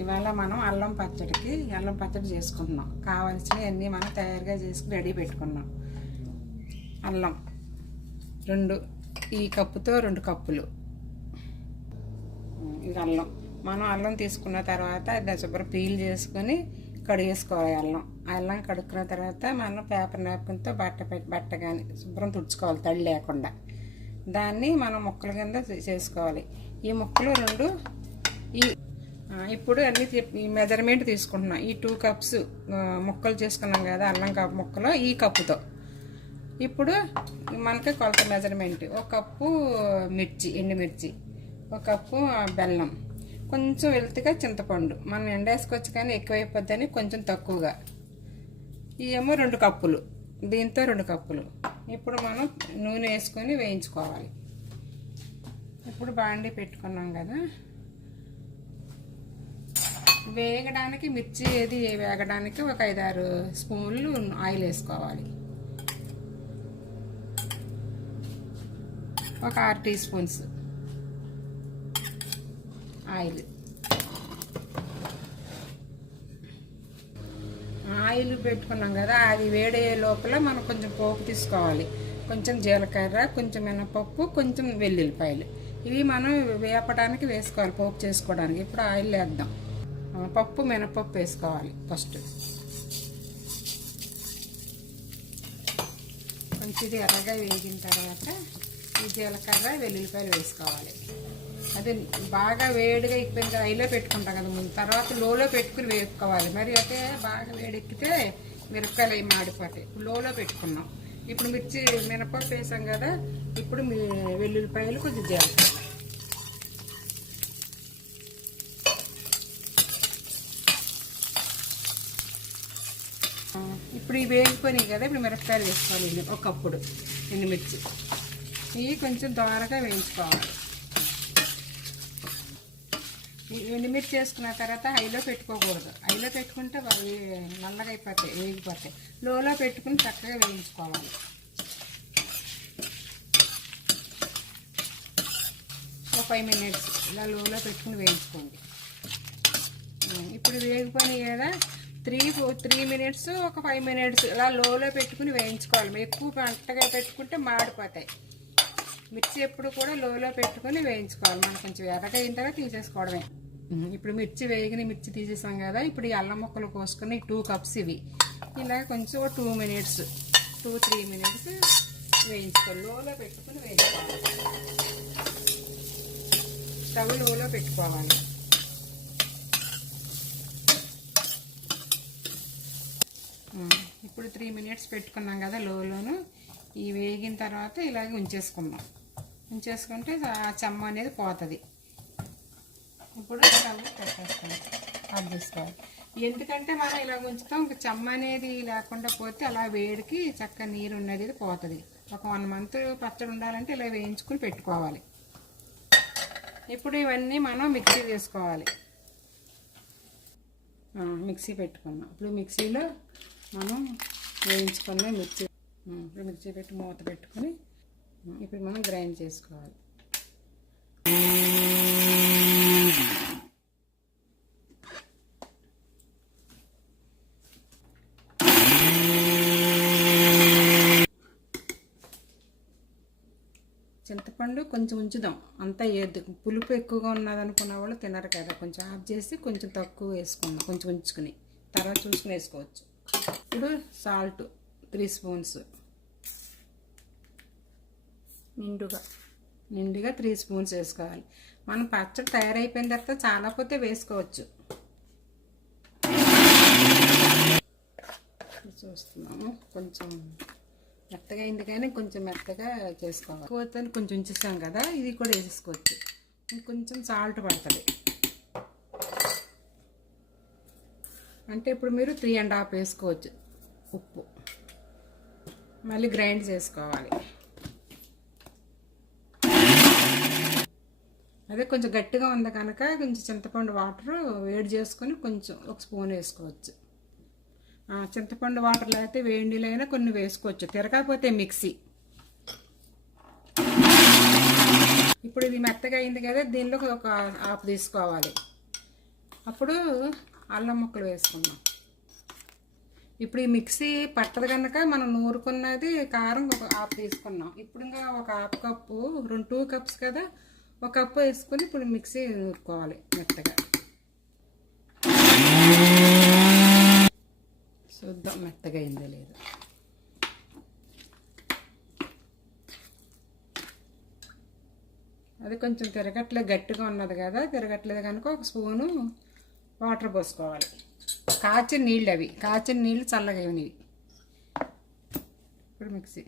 ఇవాళ మనం అల్లం పచ్చడి చేసుకుంటున్నాం. కావాల్సినవన్నీ మనం తయారుగా చేసుకుని రెడీ పెట్టుకున్నాం. అల్లం ఈ కప్పుతో 2 కప్పులు. ఇది మనం అల్లం తీసుకున్న తర్వాత దాన్ని శుభ్రం పీల్ చేసుకొని కడిగేసుకోవాలి. అల్లం కడుక్కున్న తర్వాత మనం పేపర్ నాప్కిన్తో బట్ట కానీ శుభ్రం తుడుచుకోవాలి, తడి లేకుండా. దాన్ని మనం ముక్కల కింద చేసుకోవాలి. ఈ ముక్కలు 2 ఇప్పుడు అన్ని మెజర్మెంట్ తీసుకుంటున్నాం. ఈ 2 కప్స్ ముక్కలు చేసుకున్నాం కదా, అల్లం కప్పు ముక్కలు ఈ కప్పుతో. ఇప్పుడు మనకి కొలత మెజర్మెంట్: 1 కప్పు ఎండుమిర్చి, 1 కప్పు బెల్లం, కొంచెం వెల్తిగా చింతపండు. మనం ఎండేసుకోవచ్చు కానీ ఎక్కువైపోద్దని కొంచెం తక్కువగా. ఇవేమో 2 కప్పులు, దీంతో 2 కప్పులు. ఇప్పుడు మనం నూనె వేసుకొని వేయించుకోవాలి. ఇప్పుడు బాండీ పెట్టుకున్నాం కదా, మిర్చి వేగడానికి ఒక 5-6 స్పూన్లు ఆయిల్ వేసుకోవాలి. ఒక 6 టీ స్పూన్స్ ఆయిల్ పెట్టుకున్నాం కదా, అది వేడే లోపల మనం కొంచెం పోపు తీసుకోవాలి. కొంచెం జీలకర్ర, కొంచెం మినపప్పు, కొంచెం వెల్లుల్లిపాయలు. ఇవి మనం వేపడానికి వేసుకోవాలి, పోపు చేసుకోవడానికి. ఇప్పుడు ఆయిల్ వేద్దాం. మినపప్పు వేసుకోవాలి ఫస్ట్. కొంచెం ఇది ఎర్రగా వేగిన తర్వాత ఈ జీలకర్ర, వెల్లుల్లిపాయలు వేసుకోవాలి. అది బాగా వేడిగా ఎక్కిపోయిన తర్వాత హైలో పెట్టుకుంటాం కదా ముందు, తర్వాత లోలో పెట్టుకుని వేపుకోవాలి. మరి అయితే బాగా వేడెక్కితే మిరపకాయలు అవి మాడిపోతాయి. ఇప్పుడు లోలో పెట్టుకున్నాం. ఇప్పుడు మినపప్పు వేసాం కదా, ఇప్పుడు వెల్లుల్లిపాయలు, కొంచెం జీలకర్ర. ఇప్పుడు ఇవి వేగిపోయినాయి కదా, ఇప్పుడు మిరపకాయలు వేసుకోవాలి. 1 కప్పుడు ఎండుమిర్చి. ఇవి కొంచెం దోరగా వేయించుకోవాలి. ఎండుమిర్చి వేసుకున్న తర్వాత హైలో పెట్టుకోకూడదు. హైలో పెట్టుకుంటే అవి నల్లగా అయిపోతాయి, వేగిపోతాయి. లోలో పెట్టుకుని చక్కగా వేయించుకోవాలి. ఒక 5 మినిట్స్ ఇలా లోలో పెట్టుకుని వేయించుకోండి. ఇప్పుడు వేగిపోయినాయి కదా, 3 మినిట్స్, ఒక 5 మినిట్స్ ఇలా లోలో పెట్టుకుని వేయించుకోవాలి. ఎక్కువ మంటగా పెట్టుకుంటే మాడిపోతాయి. మిర్చి ఎప్పుడు కూడా లోలో పెట్టుకుని వేయించుకోవాలి. మనం కొంచెం ఎర్రగా అయిన తర్వాత తీసేసుకోవడమే. ఇప్పుడు మిర్చి తీసేసాం కదా, ఇప్పుడు ఈ అల్లం ముక్కలు కోసుకుని 2 కప్స్ ఇవి ఇలా కొంచెం 2 మినిట్స్, 2-3 మినిట్స్ వేయించుకోవాలి. లోలో పెట్టుకుని వేయించుకోవాలి. స్టవ్ లోలో పెట్టుకోవాలి. ఇప్పుడు 3 మినిట్స్ పెట్టుకున్నాం కదా లోలోను. ఈ వేగిన తర్వాత ఇలాగే ఉంచేసుకుంటే ఆ చెమ్మ అనేది పోతుంది. ఇప్పుడు స్టవ్ పెట్టేస్తాం, ఆఫ్ చేసుకోవాలి. ఎందుకంటే మనం ఇలా ఉంచుతాం, ఇంకా చెమ్మ అనేది లేకుండా పోతే అలా వేడికి చక్కగా నీరు ఉన్నది పోతుంది. ఒక 1 మంత్ పచ్చడి ఉండాలంటే ఇలా వేయించుకుని పెట్టుకోవాలి. ఇప్పుడు ఇవన్నీ మనం మిక్సీ వేసుకోవాలి. మిక్సీ పెట్టుకున్నాం. ఇప్పుడు మిక్సీలో మనం వేయించుకున్న మిర్చి పెట్టి మూత పెట్టుకుని ఇప్పుడు మనం గ్రైండ్ చేసుకోవాలి. చింతపండు కొంచెం ఉంచుదాం, అంతా వేద్దు. పులుపు ఎక్కువగా ఉన్నదనుకున్న వాళ్ళు తినరు కదా, కొంచెం ఆఫ్ చేసి కొంచెం తక్కువ వేసుకుందాం. కొంచెం ఉంచుకుని తర్వాత చూసుకుని వేసుకోవచ్చు. ఇప్పుడు సాల్ట్ 3 స్పూన్స్, నిండుగా 3 స్పూన్స్ వేసుకోవాలి. మనం పచ్చడి తయారైపోయిన తర్వాత చాలా పోతే వేసుకోవచ్చు. చూస్తున్నాము కొంచెం మెత్తగా అయింది కానీ కొంచెం మెత్తగా చేసుకోవాలి. కోతని కొంచెం ఉంచేసాం కదా, ఇది కూడా వేసేసుకోవచ్చు. ఇంకొంచెం సాల్ట్ పడుతుంది. అంటే ఇప్పుడు మీరు 3.5 వేసుకోవచ్చు ఉప్పు. మళ్ళీ గ్రైండ్ చేసుకోవాలి. అదే కొంచెం గట్టిగా ఉంది కనుక కొంచెం చింతపండు వాటర్ వేడి చేసుకొని కొంచెం 1 స్పూన్ వేసుకోవచ్చు. చింతపండు వాటర్ లేకపోతే వేడి నీళ్ళైనా కొన్ని వేసుకోవచ్చు, తిరగకపోతే మిక్సీ. ఇప్పుడు ఇది మెత్తగా అయింది కదా, దీనిలో ఒక 1/2 తీసుకోవాలి. అప్పుడు అల్లం ముక్కలు వేసుకున్నాం. ఇప్పుడు ఈ మిక్సీ పట్టదు కనుక మనం నూరుకున్నది కారం ఒక హాఫ్ తీసుకున్నాం. ఇప్పుడు ఇంకా ఒక హాఫ్ కప్పు 2 కప్స్ కదా, ఒక కప్పు వేసుకొని ఇప్పుడు మిక్సీ నూరుకోవాలి మెత్తగా. చూద్దాం మెత్తగా అయిందో లేదు. అది కొంచెం తిరగట్లేదు, గట్టిగా ఉన్నది కదా, తిరగట్లేదు కనుక ఒక స్పూను వాటర్ పోసుకోవాలి. కాచిన నీళ్ళు, అవి కాచిన నీళ్ళు చల్లగా ఇవ్వనివి. ఇప్పుడు మిక్సీ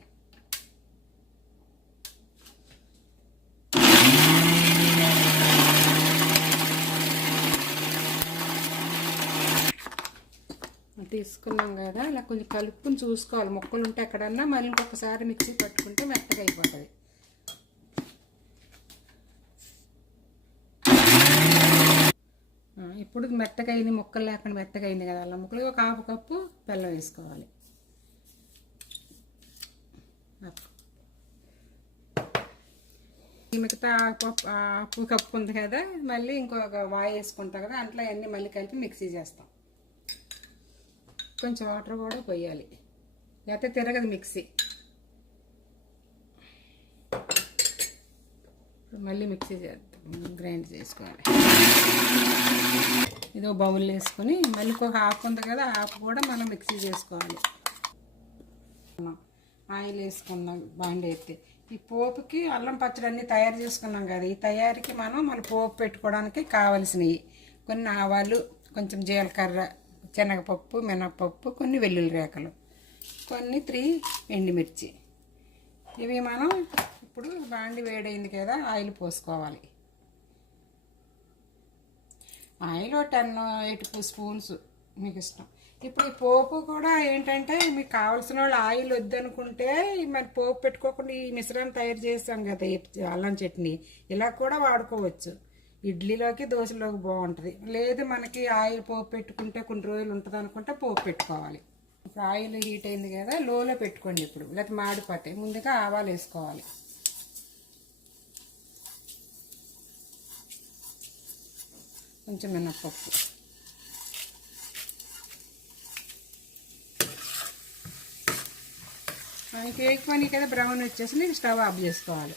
తీసుకున్నాం కదా, ఇలా కొంచెం కలుపుకుని చూసుకోవాలి. ముక్కలు ఉంటే ఎక్కడన్నా మళ్ళీ ఇంకొకసారి మిక్సీ పట్టుకుంటే మెత్తగా అయిపోతుంది. ఇప్పుడు మెత్తగా అయింది, ముక్కలు లేకుండా మెత్తగా అయింది కదా అల్లం ముక్కలు. ఒక హాఫ్ కప్పు బెల్లం వేసుకోవాలి. మిగతా హాఫ్ కప్పు ఉంది కదా, మళ్ళీ ఇంకొక వాయి వేసుకుంటాం కదా, అట్లా అన్నీ మళ్ళీ కలిపి మిక్సీ చేస్తాం. కొంచెం వాటర్ కూడా పోయాలి, లేకపోతే తిరగదు మిక్సీ. మళ్ళీ మిక్సీ చేద్దాం, గ్రైండ్ చేసుకోవాలి. ఇదో బౌల్ వేసుకొని మళ్ళీ ఒక హాఫ్ ఉంది కదా, హాఫ్ కూడా మనం మిక్సీ చేసుకోవాలి. ఆయిల్ వేసుకున్నాం బాండి అయితే. ఈ పోపుకి అల్లం పచ్చడి అన్నీ తయారు చేసుకున్నాం కదా, ఈ తయారీకి మనం మళ్ళీ పోపు పెట్టుకోవడానికి కావలసినవి కొన్ని ఆవాలు, కొంచెం జీలకర్ర, శనగపప్పు, మినప్పప్పు, కొన్ని వెల్లుల్లి రేకలు, కొన్ని 3 ఎండుమిర్చి. ఇవి మనం ఇప్పుడు బాండి వేడైంది కదా, ఆయిల్ పోసుకోవాలి. ఆయిల్ 10-8 స్పూన్స్ మీకు ఇష్టం. ఇప్పుడు ఈ పోపు కూడా ఏంటంటే, మీకు కావాల్సిన వాళ్ళు ఆయిల్ వద్దనుకుంటే మరి పోపు పెట్టుకోకుండా ఈ మిశ్రమం తయారు చేస్తాం కదా, అల్లం చట్నీ, ఇలా కూడా వాడుకోవచ్చు. ఇడ్లీలోకి, దోశలోకి బాగుంటుంది. లేదు మనకి ఆయిల్ పోపు పెట్టుకుంటే కొన్ని రోజులు ఉంటుంది అనుకుంటే పోపు పెట్టుకోవాలి. ఇప్పుడు ఆయిల్ హీట్ అయింది కదా, లోలో పెట్టుకోండి. ఇప్పుడు లేకపోతే మాడిపోతాయి. ముందుగా ఆవాలు వేసుకోవాలి. కొంచెం మినప్పప్పు, మనకి వేగిపోయి కదా బ్రౌన్ వచ్చేసి స్టవ్ ఆఫ్ చేసుకోవాలి.